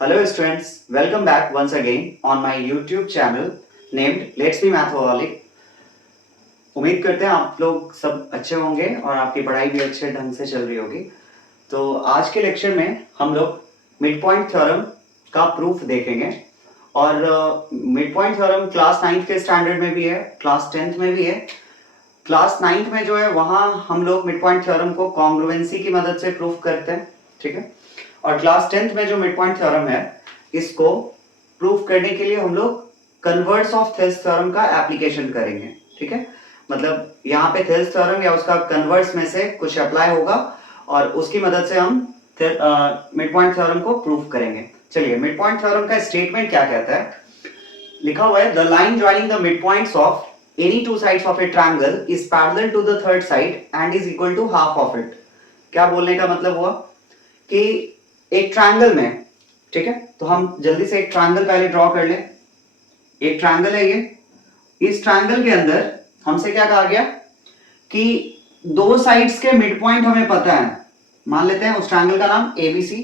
Hello students, welcome back once again on my YouTube channel named Let's Be Mathaholic. उम्मीद करते हैं आप लोग सब अच्छे होंगे और आपकी पढ़ाई भी अच्छे ढंग से चल रही होगी। तो आज के लेक्चर में हम लोग मिड पॉइंट थ्योरम का प्रूफ देखेंगे और mid point theorem class 9th के स्टैंडर्ड में भी है, क्लास 10th में भी है। क्लास 9th में जो है वहां हम लोग मिड पॉइंट थ्योरम को कॉन्ग्रुएंसी की मदद से प्रूफ करते हैं, ठीक है। और क्लास 10th में जो मिड पॉइंट थ्योरम है इसको प्रूफ करने के लिए हम लोग कन्वर्स ऑफ थेल्स थ्योरम का एप्लीकेशन करेंगे, ठीक है। मतलब यहाँ पे थेल्स थ्योरम या उसका कन्वर्स में से कुछ अप्लाई होगा और उसकी मदद से हम मिड पॉइंट थ्योरम को प्रूफ करेंगे। चलिए, मिड पॉइंट थ्योरम का स्टेटमेंट क्या कहता है, लिखा हुआ है the line joining the mid points of any two sides of a triangle is parallel to the third side and is equal to half of it। क्या बोलने का मतलब हुआ कि एक ट्रायंगल में, ठीक है, तो हम जल्दी से एक ट्रायंगल पहले ड्रॉ कर लें। एक ट्रायंगल है ये, इस ट्रायंगल के अंदर हमसे क्या कहा गया कि दो साइड्स के मिड पॉइंट हमें पता है। मान लेते हैं उस ट्रायंगल का नाम एबीसी।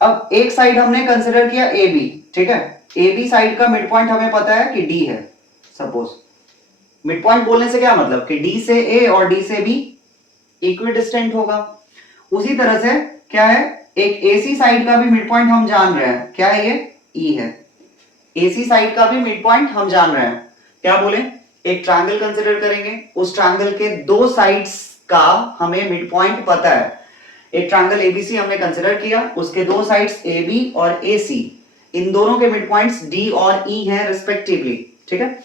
अब एक साइड हमने कंसिडर किया ए बी, ठीक है। ए बी साइड का मिड पॉइंट हमें पता है कि डी है। सपोज मिड पॉइंट बोलने से क्या मतलब कि डी से ए और डी से बी इक्विडिस्टेंट होगा। उसी तरह से क्या है, एक एसी साइड का भी मिड पॉइंट हम जान रहे हैं, क्या है ये, ई है। एसी साइड का भी मिड पॉइंट हम जान रहे हैं। क्या बोले, एक ट्रायंगल कंसीडर करेंगे, उस ट्रायंगल के दो साइड्स का हमें मिड पॉइंट पता है। एक ट्रायंगल एबीसी हमने कंसीडर किया, उसके दो साइड्स ए बी और ए सी, इन दोनों के मिड पॉइंट्स डी और ई हैं रिस्पेक्टिवली, ठीक है।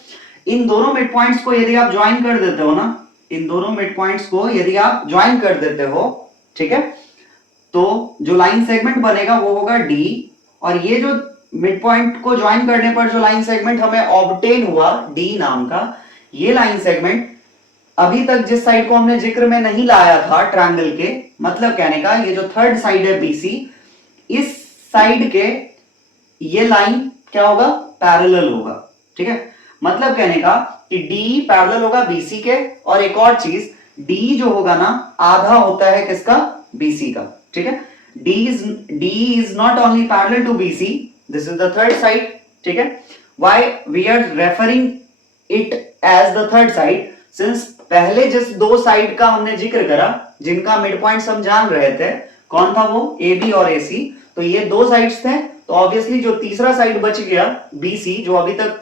इन दोनों मिड पॉइंट्स को यदि आप ज्वाइन कर देते हो ना, इन दोनों मिड पॉइंट्स को यदि आप ज्वाइन कर देते हो, ठीक है, तो जो लाइन सेगमेंट बनेगा वो होगा डी। और ये जो मिड पॉइंट को ज्वाइन करने पर जो लाइन सेगमेंट हमें ऑब्टेन हुआ डी नाम का, ये लाइन सेगमेंट अभी तक जिस साइड को हमने जिक्र में नहीं लाया था ट्रायंगल के, मतलब कहने का ये जो थर्ड साइड है बीसी, इस साइड के ये लाइन क्या होगा, पैरेलल होगा, ठीक है। मतलब कहने का कि डी पैरेलल होगा बीसी के, और एक और चीज, डी जो होगा ना आधा होता है किसका, बीसी का, ठीक है। D is not only parallel to BC, this is the third side, ठीक है। Why we are referring it as the third side, since पहले जिस दो साइड का हमने जिक्र करा जिनका मिड पॉइंट हम जान रहे थे, कौन था वो, ए बी और ए सी, तो ये दो साइड्स थे। तो ऑब्वियसली जो तीसरा साइड बच गया बीसी, जो अभी तक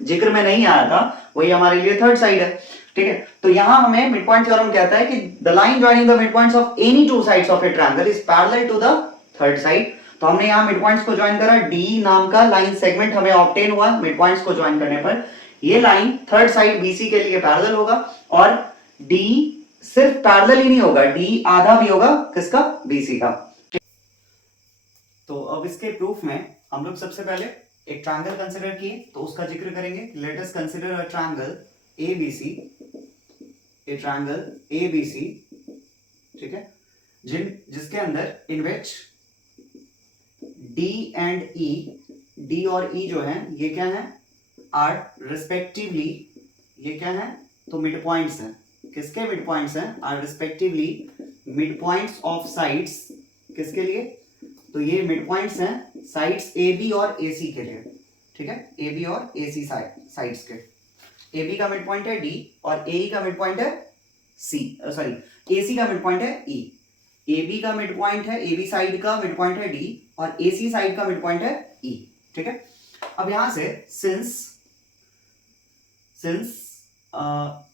जिक्र में नहीं आया था, वही हमारे लिए थर्ड साइड है, ठीक है। तो यहां हमें मिड पॉइंट थ्योरम कहता है कि the line joining the mid points of any two sides of a triangle is parallel to the third side. तो हमने यहां मिड पॉइंट्स को ज्वाइन करा, डी नाम का लाइन सेगमेंट हमें ऑब्टेन हुआ मिड पॉइंट्स को ज्वाइन करने पर। ये लाइन थर्ड साइड बीसी के लिए पैरेलल होगा, और डी सिर्फ पैरेलल ही नहीं होगा, डी आधा भी होगा किसका, बीसी का। तो अब इसके प्रूफ में हम लोग सबसे पहले एक ट्रायंगल कंसीडर किए तो उसका जिक्र करेंगे। Let us consider a triangle ABC, A triangle ABC, ठीक है, जिसके अंदर इन विच डी एंड ई, डी और ई जो है ये क्या है, आर रिस्पेक्टिवली, ये क्या है, तो मिड पॉइंट्स हैं। किसके मिड पॉइंट्स हैं, are respectively mid points of sides, किसके लिए, तो ये मिड पॉइंट्स हैं साइड्स ए बी और ए सी के लिए, ठीक है, ए बी और ए सी साइड्स के। ए बी का मिड पॉइंट है डी और ए का मिड पॉइंट है सी, सॉरी ए सी का मिड पॉइंट है ई। ए बी का मिड पॉइंट है, ए बी साइड का मिड पॉइंट है डी, और ए सी साइड का मिड पॉइंट है ई, ठीक है। अब यहां से सिंस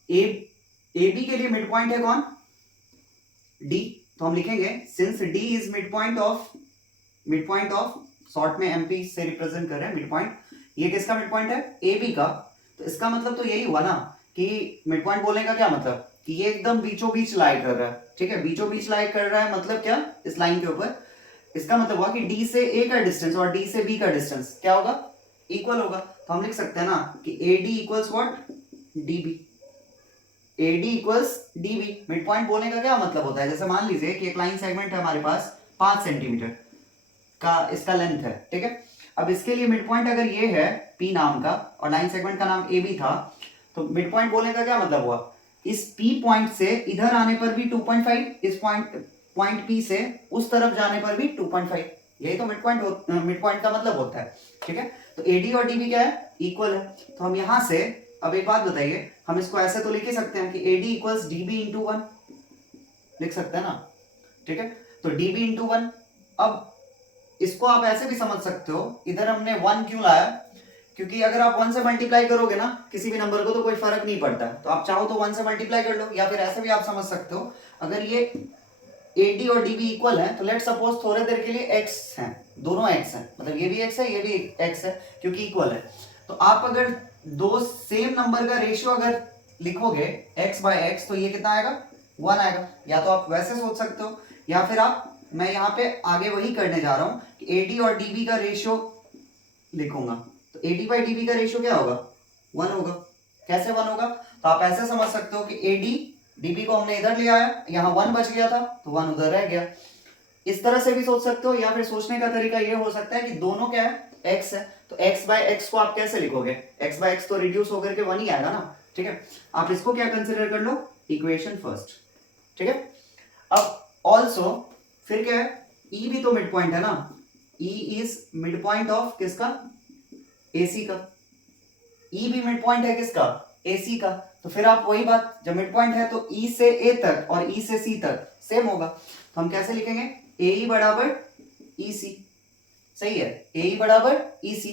ए बी के लिए मिड पॉइंट है कौन, डी, तो हम लिखेंगे since D is mid point of short में एमपी से रिप्रेजेंट कर रहे हैं मिड पॉइंट, ये किसका मिड पॉइंट है, ए बी का। तो इसका मतलब तो यही हुआ ना कि मिड पॉइंट बोलने का क्या मतलब कि ये एकदम बीचों बीच लाई कर रहा है, ठीक है। बीचों बीच लाई कर रहा है मतलब क्या, इस लाइन के ऊपर, इसका मतलब हुआ कि डी से ए का डिस्टेंस और डी से बी का डिस्टेंस क्या होगा, इक्वल होगा। तो हम लिख सकते हैं ना कि A D equals what, D B, A D equals D B. Mid point बोलने का क्या मतलब होता है, जैसे मान लीजिए कि एक लाइन सेगमेंट है हमारे पास 5 सेंटीमीटर का, इसका लेंथ है, ठीक है। अब इसके लिए मिड पॉइंट अगर ये है P नाम का और लाइन सेगमेंट का नाम AB था, तो मिड पॉइंट बोलने का क्या मतलब हुआ, इस P पॉइंट से इधर आने पर भी 2.5, इस पॉइंट P से उस तरफ जाने पर भी 2.5, यही तो मिड पॉइंट का मतलब होता है, ठीक है। तो AD और DB क्या है, इक्वल है। तो हम यहां से अब एक बात बताइए, हम इसको ऐसे तो लिख ही सकते हैं कि AD इक्वल्स DB इंटू 1, लिख सकते हैं ना, ठीक है। तो DB इंटू 1, अब इसको आप ऐसे भी समझ सकते हो, इधर हमने 1 क्यों लाया, क्योंकि अगर आप 1 से मल्टीप्लाई करोगे ना किसी भी नंबर को तो कोई फर्क नहीं पड़ता, तो आप चाहो तो 1 से मल्टीप्लाई कर लो, या फिर ऐसे भी आप समझ सकते हो, अगर ये AD और DB इक्वल है तो लेट सपोज थोड़े देर के लिए x हैं, दोनों x हैं, मतलब ये भी x है ये भी x है, क्योंकि इक्वल है। तो आप अगर दो सेम नंबर का रेशियो अगर लिखोगे x बाय x तो ये कितना आएगा, 1 आएगा। या तो आप वैसे सोच सकते हो, या फिर आप, मैं यहाँ पे आगे वही करने जा रहा हूँ कि AD और DB का रेशियो लिखूंगा, तो AD बाई DB का रेशियो क्या होगा, 1 होगा। कैसे 1 होगा, तो आप ऐसे समझ सकते हो कि AD DB को हमने इधर ले आया, यहाँ 1 बच गया था तो 1 उधर रह गया। इस तरह से भी सोच सकते हो, या फिर सोचने का तरीका ये हो सकता है कि दोनों क्या है, x है, तो x बाय x को आप कैसे लिखोगे, x बाय x तो रिड्यूस होकर के 1 ही आएगा ना, ठीक है। आप इसको क्या कंसिडर कर लो, इक्वेशन फर्स्ट, ठीक है। अब ऑल्सो फिर क्या है, E भी तो मिड पॉइंट है ना, E is mid point of किसका, AC का। E भी मिड पॉइंट है किसका, AC का। तो फिर आप वही बात, जब मिड पॉइंट है तो E से A तक और E से C तक सेम होगा, तो हम कैसे लिखेंगे, AE बराबर EC, सही है, AE बराबर EC।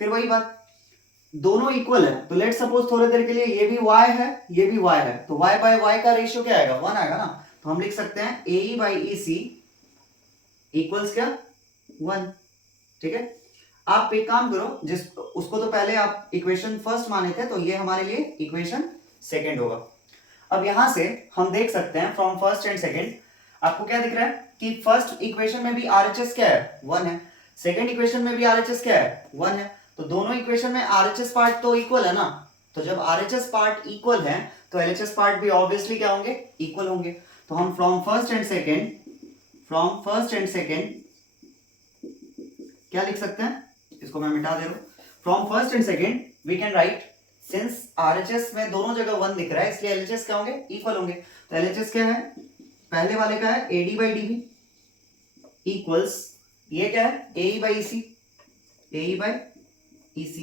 फिर वही बात, दोनों इक्वल है, तो लेट सपोज थोड़ी देर के लिए ये भी y है ये भी y है, तो y बाय y का रेशियो क्या आएगा, 1 आएगा ना। तो हम लिख सकते हैं AE बाई EC इक्वल्स क्या, 1, ठीक है। आप एक काम करो, जिस उसको तो पहले आप इक्वेशन फर्स्ट माने थे, तो ये हमारे लिए इक्वेशन सेकंड होगा। अब यहां से हम देख सकते हैं फ्रॉम फर्स्ट एंड सेकंड, आपको क्या दिख रहा है कि फर्स्ट इक्वेशन में भी RHS क्या है, 1 है, सेकंड इक्वेशन में भी RHS क्या है, 1 है। तो दोनों इक्वेशन में RHS पार्ट तो इक्वल है ना, तो जब RHS पार्ट इक्वल है तो LHS पार्ट भी ऑब्वियसली क्या होंगे, इक्वल होंगे। तो हम फ्रॉम फर्स्ट एंड सेकंड क्या लिख सकते हैं, इसको मैं मिटा दे रहा हूं, from first and second we can write, since RHS में दोनों जगह 1 दिख रहा है इसलिए LHS क्या होंगे, इक्वल होंगे। तो LHS क्या है, पहले वाले का है AD बाई DB इक्वल्स, ये क्या है, AE बाई EC,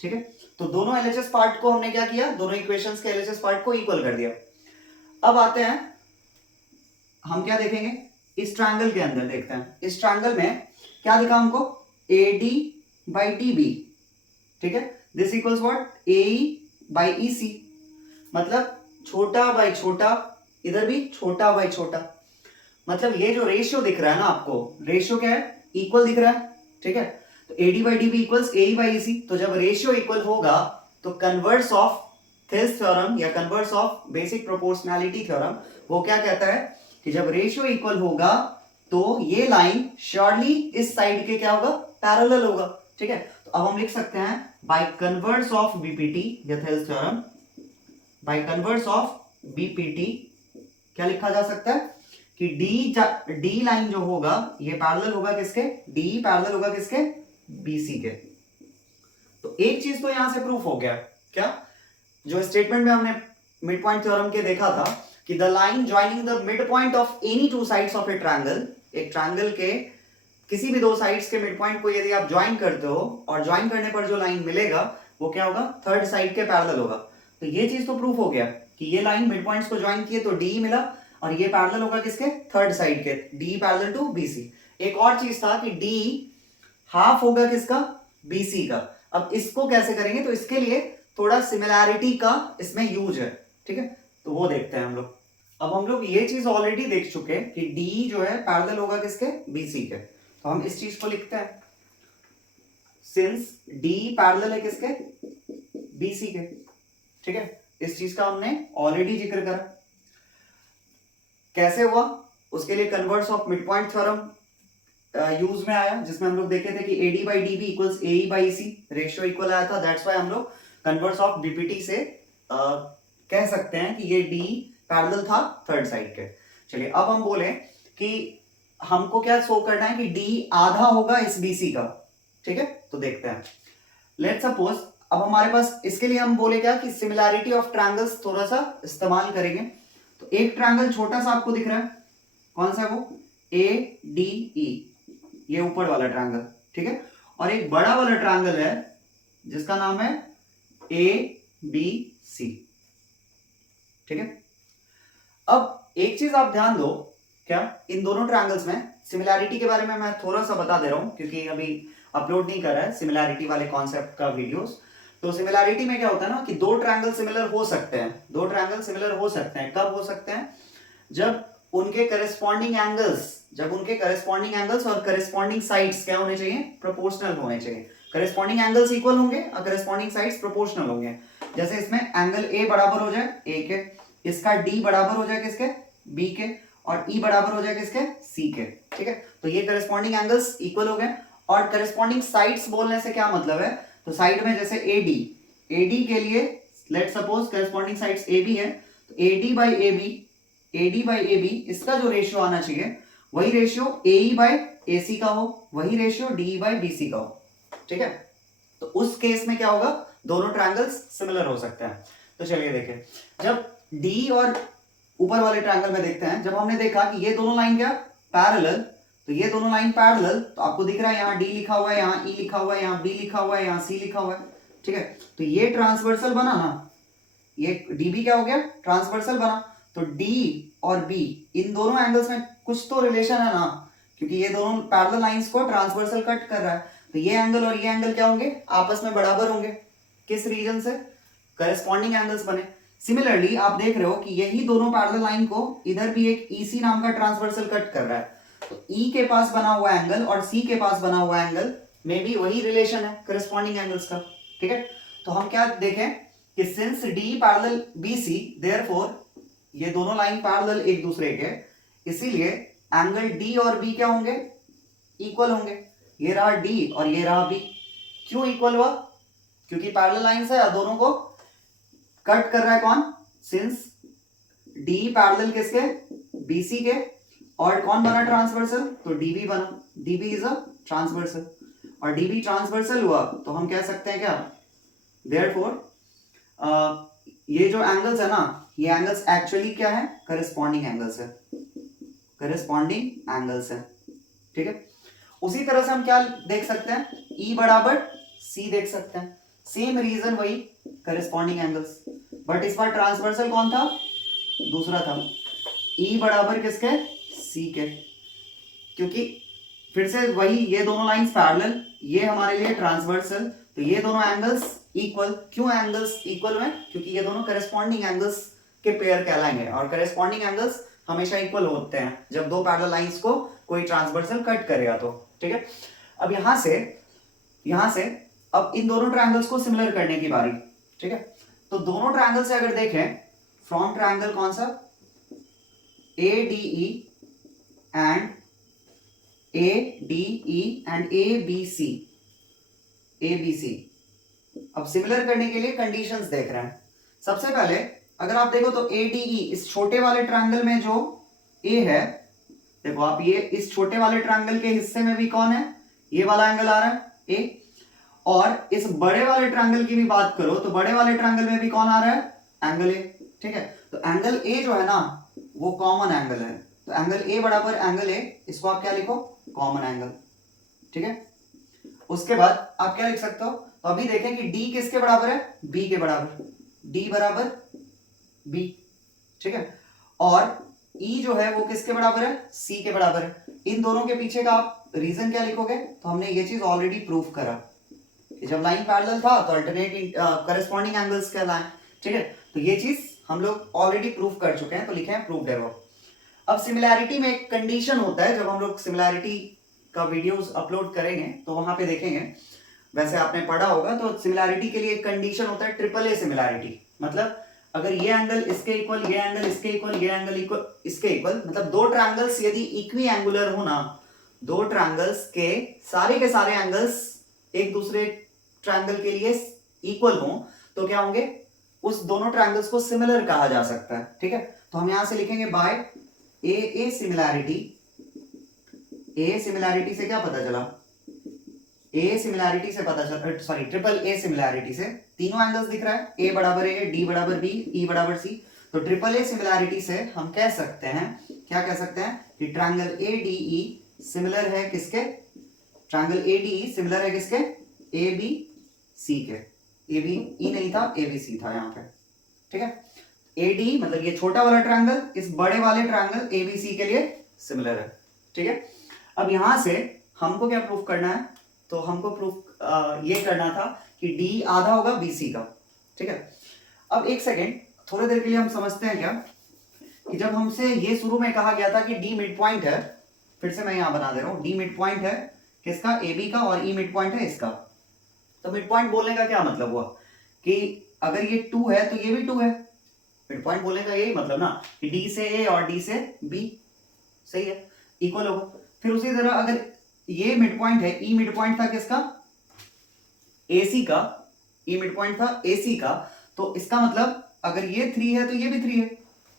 ठीक है। तो दोनों LHS पार्ट को हमने क्या किया, दोनों इक्वेशंस के LHS पार्ट को इक्वल कर दिया। अब आते हैं, हम क्या देखेंगे, इस ट्रायंगल के अंदर देखते हैं, इस ट्रायंगल में क्या दिखा हमको, AD बाई DB, ठीक है, this equals what, AE by EC, मतलब छोटा बाई छोटा, इधर भी छोटा बाई छोटा, मतलब ये जो रेशियो दिख रहा है ना आपको, रेशियो क्या है, इक्वल दिख रहा है, ठीक है। तो AD by DB equals AE by EC, तो जब रेशियो इक्वल होगा तो कन्वर्स ऑफ थिल्स थ्योरम या converse of basic proportionality theorem वो क्या कहता है कि जब रेशियो इक्वल होगा तो ये लाइन श्योरली इस साइड के क्या होगा, पैरेलल होगा, ठीक है। तो अब हम लिख सकते हैं बाय कन्वर्स ऑफ BPT या Thales theorem, by converse of BPT क्या लिखा जा सकता है कि D लाइन जो होगा ये पैरेलल होगा किसके, D पैरेलल होगा किसके, BC के। तो एक चीज तो यहां से प्रूफ हो गया, क्या, जो स्टेटमेंट में हमने मिड पॉइंट थ्योरम के देखा था कि the line joining the mid point of any two sides of a triangle, एक ट्रायंगल के किसी भी दो साइड्स के मिड पॉइंट को यदि आप ज्वाइन करते हो और ज्वाइन करने पर जो लाइन मिलेगा वो क्या होगा, थर्ड साइड के पैरेलल होगा। तो ये चीज तो प्रूफ हो गया कि ये लाइन मिड पॉइंट्स को ज्वाइन किए तो डी मिला, और ये पैरेलल होगा किसके, थर्ड साइड के, डी पैरेलल टू बीसी। एक और चीज था कि डी हाफ होगा किसका, बीसी का। अब इसको कैसे करेंगे, तो इसके लिए थोड़ा सिमिलैरिटी का इसमें यूज है, ठीक है, तो वो देखते हैं हम लोग। अब हम लोग ये चीज ऑलरेडी देख चुके हैं कि डी जो है पैरेलल होगा किसके, बीसी के। तो हम इस चीज को लिखते हैं, सिंस डी पैरेलल है किसके, बीसी के, ठीक है। इस चीज का हमने ऑलरेडी जिक्र करा, कैसे हुआ उसके लिए converse of mid point theorem use में आया, जिसमें हम लोग देखे थे कि AD by DB equals AE by EC, ratio equal आया था, दैट्स व्हाई हम लोग कन्वर्स ऑफ BPT से कह सकते हैं कि ये D पैरेलल था थर्ड साइड के। चलिए अब हम बोले कि हमको क्या शो करना है कि D आधा होगा इस BC का, ठीक है, तो देखते हैं। लेट्स सपोज अब हमारे पास इसके लिए हम बोले क्या कि सिमिलैरिटी ऑफ ट्रायंगल्स थोड़ा सा इस्तेमाल करेंगे। तो एक ट्रायंगल छोटा सा आपको दिख रहा है, कौन सा है वो, ADE, ये ऊपर वाला ट्रायंगल, ठीक है, और एक बड़ा वाला ट्रायंगल है जिसका नाम है ABC, ठीक है। अब एक चीज आप ध्यान दो, क्या इन दोनों ट्रायंगल्स में सिमिलैरिटी के बारे में मैं थोड़ा सा बता दे रहा हूं, क्योंकि अभी अपलोड नहीं कर रहा है सिमिलैरिटी वाले कॉन्सेप्ट का वीडियोस। तो सिमिलैरिटी में क्या होता है ना कि दो ट्रायंगल सिमिलर हो सकते हैं, दो ट्रायंगल सिमिलर हो सकते हैं। कब हो सकते हैं? जब उनके करस्पॉन्डिंग एंगल्स और करस्पॉन्डिंग साइड्स क्या होने चाहिए? प्रोपोर्शनल होने चाहिए। करस्पॉन्डिंग एंगल्स इक्वल होंगे और करस्पॉन्डिंग साइड्स प्रोपोर्शनल होंगे। जैसे इसमें एंगल ए बराबर हो जाए ए के, इसका डी बराबर हो जाए किसके? बी के, और ई बराबर हो जाए किसके? सी के, ठीक है। तो ये करस्पॉन्डिंग एंगल्स इक्वल हो गए। और करस्पॉन्डिंग साइड्स बोलने से क्या मतलब है? तो साइड में जैसे एडी के लिए let suppose corresponding sides A B है, तो एडी बाई ए बी इसका जो रेशियो आना चाहिए वही रेशियो AE बाई AC का हो, वही रेशियो DE बाई BC का हो, ठीक है। तो उस केस में क्या होगा? दोनों ट्रायंगल्स सिमिलर हो सकते हैं। तो चलिए देखें, जब D और ऊपर वाले ट्रायंगल में देखते हैं, जब हमने देखा कि ये दोनों लाइन क्या पैरेलल, तो ये दोनों लाइन पैरेलल, तो आपको दिख रहा है यहाँ D लिखा हुआ है, यहाँ E लिखा हुआ है, यहाँ B लिखा हुआ है, यहाँ C लिखा हुआ है, ठीक है। तो ये ट्रांसवर्सल बना ना, ये DB क्या हो गया? ट्रांसवर्सल बना। तो D और B इन दोनों एंगल्स में कुछ तो रिलेशन है ना, क्योंकि ये दोनों पैरेलल लाइंस को ट्रांसवर्सल कट कर रहा है। तो ये एंगल और ये एंगल क्या होंगे? आपस में बराबर होंगे। किस रीजन से? करस्पॉन्डिंग एंगल्स बने। सिमिलरली आप देख रहे हो कि यही दोनों पैरेलल लाइन को इधर भी एक EC नाम का ट्रांसवर्सल कट कर रहा है। तो E के पास बना हुआ एंगल और C के पास बना हुआ एंगल में भी वही रिलेशन है करस्पॉन्डिंग एंगल्स का, ठीक है। तो हम क्या देखें कि since D parallel BC, therefore ये दोनों लाइन पैरेलल एक दूसरे के, इसीलिए एंगल D और B क्या होंगे? इक्वल होंगे। ये रहा D और ये रहा B। क्यों इक्वल हुआ? क्योंकि पैरेलल लाइंस है, दोनों को कट कर रहा है कौन? सिंस D पैरेलल किसके? BC के, और कौन बना ट्रांसवर्सल? तो DB बना। DB इज अ ट्रांसवर्सल, और DB ट्रांसवर्सल हुआ तो हम कह सकते हैं क्या? देयरफॉर ये जो एंगल्स है ना, ये एंगल्स एक्चुअली क्या है? करस्पॉन्डिंग एंगल्स है, करस्पॉन्डिंग एंगल्स है, ठीक है। उसी तरह से हम क्या देख सकते हैं? E बराबर C देख सकते हैं। सेम रीजन वही, करस्पॉन्डिंग एंगल्स, बट इस बार ट्रांसवर्सल कौन था? दूसरा था। E बराबर किसके? C के, क्योंकि फिर से वही, ये दोनों लाइंस पैरेलल, ये हमारे लिए ट्रांसवर्सल, तो ये दोनों एंगल्स इक्वल। क्यों एंगल्स इक्वल हुए? क्योंकि ये दोनों करस्पॉन्डिंग एंगल्स के पेयर कहलाएंगे, और करस्पॉन्डिंग एंगल्स हमेशा इक्वल होते हैं जब दो पैरेलल लाइंस को कोई ट्रांसवर्सल कट करेगा तो, ठीक है। अब यहां से अब इन दोनों ट्रायंगल्स को सिमिलर करने की बारी, ठीक है। तो दोनों ट्रायंगल से अगर देखें, फ्रॉम ट्रायंगल कौन सा? ADE एंड ABC, अब सिमिलर करने के लिए कंडीशंस देख रहे हैं। सबसे पहले अगर आप देखो तो ADE, इस छोटे वाले ट्रायंगल में जो A है, देखो आप, ये इस छोटे वाले ट्रायंगल के हिस्से में भी कौन है? ये वाला एंगल आ रहा है A, और इस बड़े वाले ट्रायंगल की भी बात करो तो बड़े वाले ट्रायंगल में भी कौन आ रहा है? एंगल A, ठीक है। तो एंगल A जो है ना, वो कॉमन एंगल है। तो एंगल A बराबर एंगल A, इसको आप क्या लिखो? कॉमन एंगल, ठीक है। उसके बाद आप क्या लिख सकते हो? तो अभी देखें कि D किसके बराबर है? B के बराबर, D बराबर B, ठीक है। और E जो है वो किसके बराबर है? C के बराबर है। इन दोनों के पीछे का आप रीजन क्या लिखोगे? तो हमने ये चीज ऑलरेडी प्रूफ करा कि जब लाइन पैरेलल था तो अल्टरनेट करस्पॉन्डिंग एंगल्स कहलाएं, ठीक है। तो ये चीज हम लोग ऑलरेडी प्रूफ कर चुके हैं, तो लिखे हैं प्रूफ डेवलप। अब सिमिलैरिटी में एक कंडीशन होता है, जब हम लोग सिमिलैरिटी का वीडियोस अपलोड करेंगे तो वहां पे देखेंगे, वैसे आपने पढ़ा होगा, तो सिमिलैरिटी के लिए एक कंडीशन होता है AAA सिमिलैरिटी। मतलब अगर ये एंगल इसके इक्वल, ये एंगल इसके इक्वल, ये एंगल इक्वल इसके इक्वल, मतलब दो ट्रायंगल्स यदि इक्वी एंगुलर हो ना, दो ट्रायंगल्स के सारे एंगल्स एक दूसरे ट्रायंगल के लिए इक्वल हो, तो क्या होंगे? उस दोनों ट्रायंगल्स को सिमिलर कहा जा सकता है, ठीक है। तो हम यहां से लिखेंगे by A similarity. A similarity से क्या पता चला? ए सिमिलैरिटी से पता चला, सॉरी AAA सिमिलैरिटी से तीनों एंगल्स दिख रहा है, A बराबर A, D बराबर B, E बराबर C। तो AAA सिमिलैरिटी से हम कह सकते हैं, क्या कह सकते हैं? कि ट्रायंगल ADE सिमिलर है किसके? ट्रायंगल ADE सिमिलर है किसके, ABC के, ABE नहीं था ABC था यहाँ पे, ठीक है। AD मतलब ये छोटा वाला ट्रायंगल इस बड़े वाले ट्रायंगल ABC के लिए सिमिलर है, ठीक है। अब यहां से हमको क्या प्रूफ करना है, तो हमको प्रूफ ये करना था कि D आधा होगा BC का, ठीक है। अब एक सेकेंड थोड़ी देर के लिए हम समझते हैं क्या कि जब हमसे ये शुरू में कहा गया था कि D मिड पॉइंट है, फिर से मैं यहां बना दे रहा हूं, D मिड पॉइंट है किसका, AB का, और E मिड पॉइंट है इसका। तो मिड पॉइंट बोलने का क्या मतलब हुआ कि अगर ये 2 है तो ये भी 2 है। मिड पॉइंट बोलने का यही मतलब ना कि D से A और D से B, सही है, इक्वल होगा। फिर उसी तरह अगर ये मिड पॉइंट है, E मिड पॉइंट था किसका, AC का, E मिड पॉइंट था AC का, तो इसका मतलब अगर ये 3 है तो ये भी 3 है,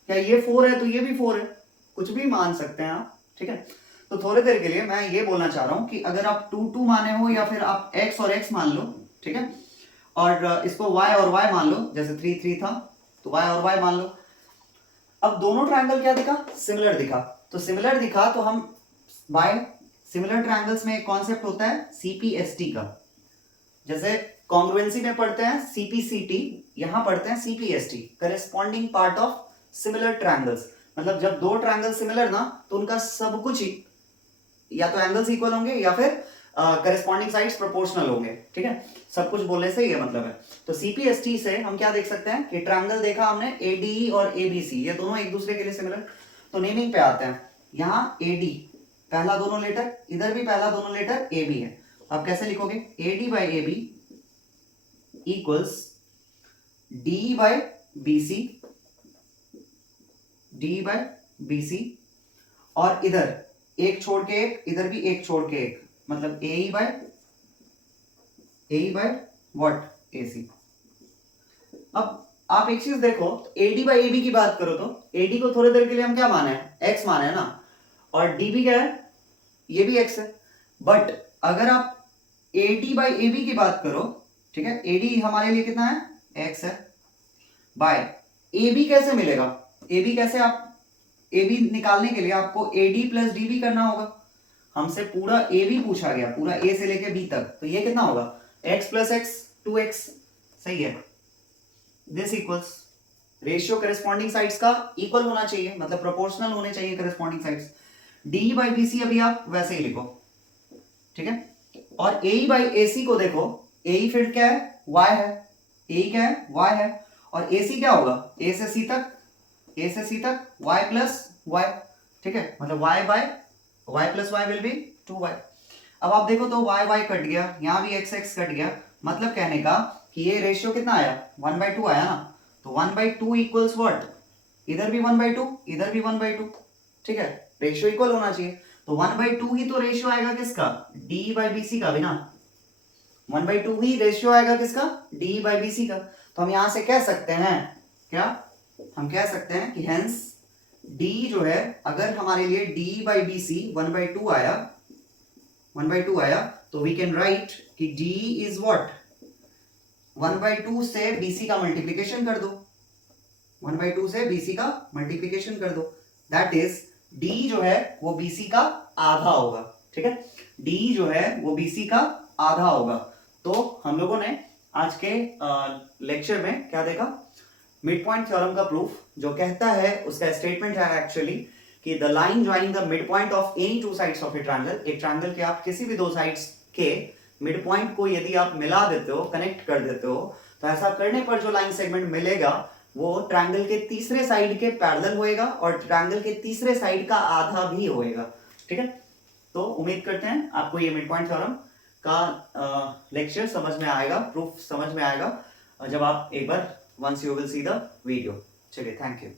या ये 4 है तो ये भी 4 है, कुछ भी मान सकते हैं आप, ठीक है। तो थोड़ी देर के लिए मैं ये बोलना चाह रहा हूं कि अगर आप 2 2 माने हो या फिर आप x और x मान लो, ठीक है, और इसको y और y मान लो, जैसे 3 3 था तो y और y मान लो। अब दोनों ट्रायंगल क्या दिखा, सिमिलर दिखा, तो सिमिलर दिखा तो हम बाय सिमिलर ट्रायंगल्स में एक कॉन्सेप्ट होता है CPST का, जैसे कॉन्ग्रुएंसी में पढ़ते हैं CPCT, यहां पढ़ते हैं CPST, corresponding part of similar triangles. मतलब जब दो ट्रायंगल सिमिलर ना तो उनका सब कुछ ही या तो एंगल्स इक्वल होंगे या फिर करेस्पॉन्डिंग साइड्स प्रोपोर्शनल होंगे, ठीक है। सब कुछ बोलने से ये मतलब है। तो CPST से हम क्या देख सकते हैं कि ट्रायंगल देखा हमने ADE और ABC, ये दोनों एक दूसरे के लिए सिमिलर। तो नेमिंग पे आते हैं, यहाँ AD पहला दोनों लेटर, इधर भी पहला दोनों लेटर AB है। अब कैसे लिखोगे, AD by AB equals DE by BC, DE by BC, और इधर एक छोड़ के एक, इधर भी एक छोड़ के एक, मतलब AE बाई व्हाट, AC। अब आप एक चीज देखो, AD बाई AB की बात करो तो AD को थोड़ी देर के लिए हम क्या माने हैं, x माने हैं ना, और DB क्या है, ये भी x है। बट अगर आप AD बाई AB की बात करो, ठीक है, AD हमारे लिए कितना है, x है, बाय AB कैसे मिलेगा, AB कैसे, आप AB निकालने के लिए आपको AD प्लस DB करना होगा। हमसे पूरा AB पूछा गया, पूरा A से लेके B तक, तो ये कितना होगा, x प्लस x 2x, सही है। This equals ratio corresponding sides का इक्वल होना चाहिए, मतलब प्रोपोर्शनल होने चाहिए corresponding sides. DE by BC अभी आप वैसे ही लिखो, ठीक है। और AE बाई AC को देखो, AE फिर क्या है, y है, AE क्या है, y है, और AC क्या होगा, A से C तक, A से C तक y प्लस y, ठीक है, मतलब y by y plus y will be 2y। अब आप देखो तो y y कट गया, यहाँ भी x x कट गया, मतलब कहने का कि ये रेशियो कितना आया, 1/2 आया ना। तो 1/2 इक्वल्स व्हाट, इधर भी 1/2, इधर भी 1/2, ठीक है, रेशियो इक्वल होना चाहिए। तो 1/2 ही तो रेशियो आएगा किसका, DE बाई BC का भी ना, 1/2 ही रेशियो आएगा किसका, DE बाई BC का। तो हम यहां से कह सकते हैं क्या, हम कह सकते हैं कि हेंस D जो है, अगर हमारे लिए DE बाई BC 1/2 आया, 1/2 आया, तो वी कैन राइट कि DE इज व्हाट, 1/2 से BC का मल्टीप्लिकेशन कर दो, 1/2 से BC का मल्टीप्लिकेशन कर दो, दैट इज D जो है वो BC का आधा होगा, ठीक है, D जो है वो BC का आधा होगा। तो हम लोगों ने आज के लेक्चर में क्या देखा, मिड पॉइंट थ्योरम का प्रूफ, जो कहता है, उसका स्टेटमेंट है एक्चुअली कि the line joining the mid point of any two sides of a triangle, एक ट्रायंगल के आप किसी भी दो साइड्स के मिड पॉइंट को यदि आप मिला देते हो, कनेक्ट कर देते हो, तो ऐसा करने पर जो लाइन सेगमेंट मिलेगा वो ट्रायंगल के तीसरे साइड के पैरेलल होएगा और ट्रायंगल के तीसरे साइड का आधा भी होएगा, ठीक है। तो उम्मीद करते हैं आपको ये मिड पॉइंट थ्योरम का लेक्चर समझ में आएगा, प्रूफ समझ में आएगा जब आप एक बार once you will see the video. चलिए, थैंक यू।